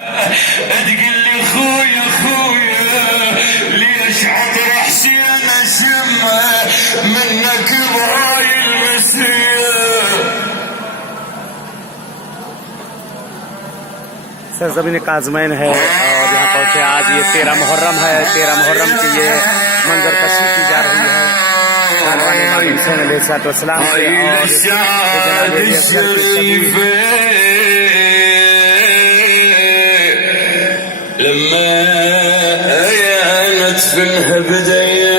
تقول لي خويا ليش عطر حسين اشمه منك بهاي المسير. सरजमीन काज़मैन है और यहाँ पहुँचे। आज ये 13 मुहर्रम है। 13 मुहर्रम की ये मंजर कशी की जा रही है हुसैन अलैहिस्सलाम से لما ايانت في الهبدية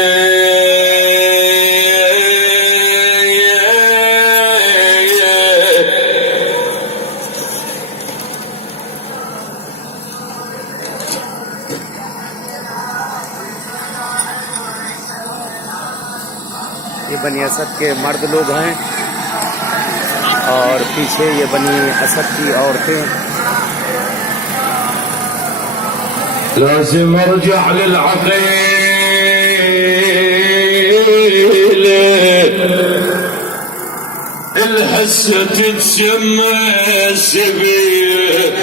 ये बनी असद के मर्द लोग हैं और पीछे ये बनी असद की औरतें। لازم ارجع للعقيلة الهسة تتسمى سبيل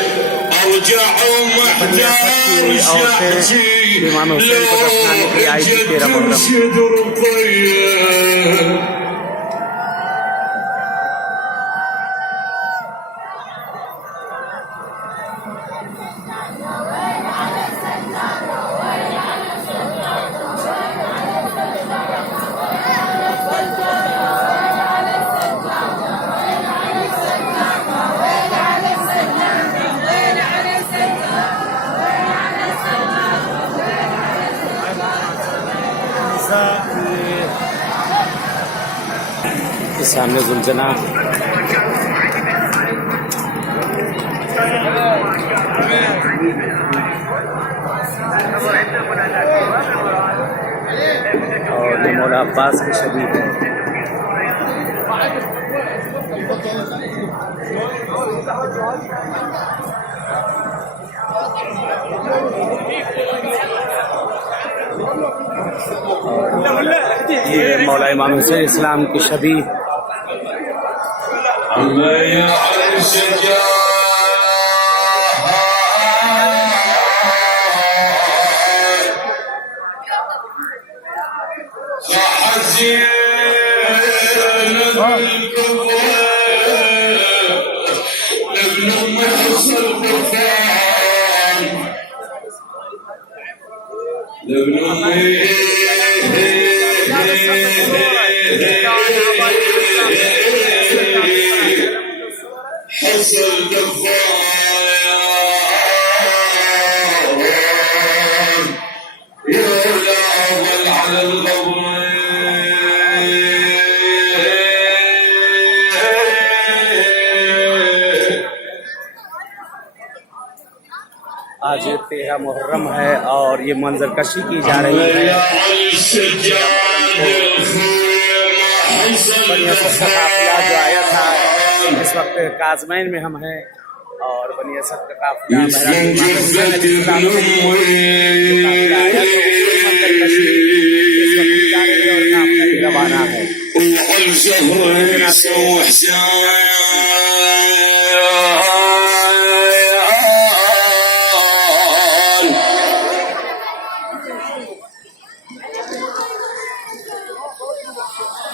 ارجع ومحتار شحتي لو اجت ترشد رقيه. सामने जुलझना और ये मौला अब्बास की शबीह है। ये मौला इमाम हुसैन इस्लाम की शबीह आज 13 मुहर्रम है और ये मंजर कशी की जा रही है। काफिला जो आया था इस वक्त काज़मैन में हम हैं और बनी असद का काफिला रवाना है।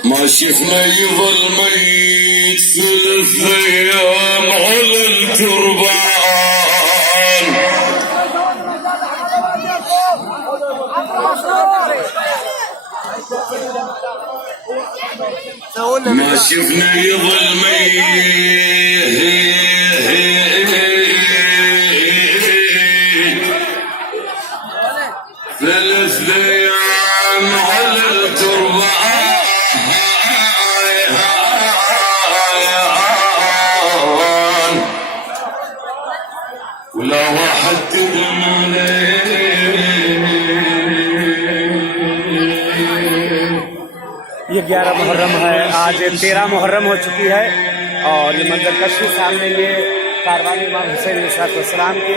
ما شفنا يظل ميت 3 أيام على التربان. ما شفنا يظل ميت 3 أيام على التربان. ولا واحد تدم ये 11 मुहर्रम है। आज 13 मुहर्रम हो चुकी है और ये मंजर कशी सामने ये कारवान इमाम हुसैन अलैहिस्सलाम की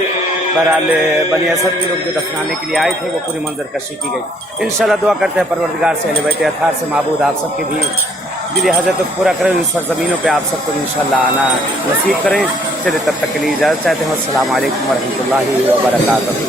बहरहाल बनी असद के लोग जो दफनाने के लिए आए थे वो पूरी मंजर कशी की गई। इंशाल्लाह दुआ करते हैं परवरदिगार से अहले बैत अताहर से माबूद आप सबके भी दिल हजरत पूरा करें, इन सरजमीनों पे आप सबको इंशाल्लाह आना नसीब करें। चलिए तब तक के लिए इजाज़त चाहते हैं। अस्सलाम वालेकुम वरहमतुल्लाहि वबरकातुहू।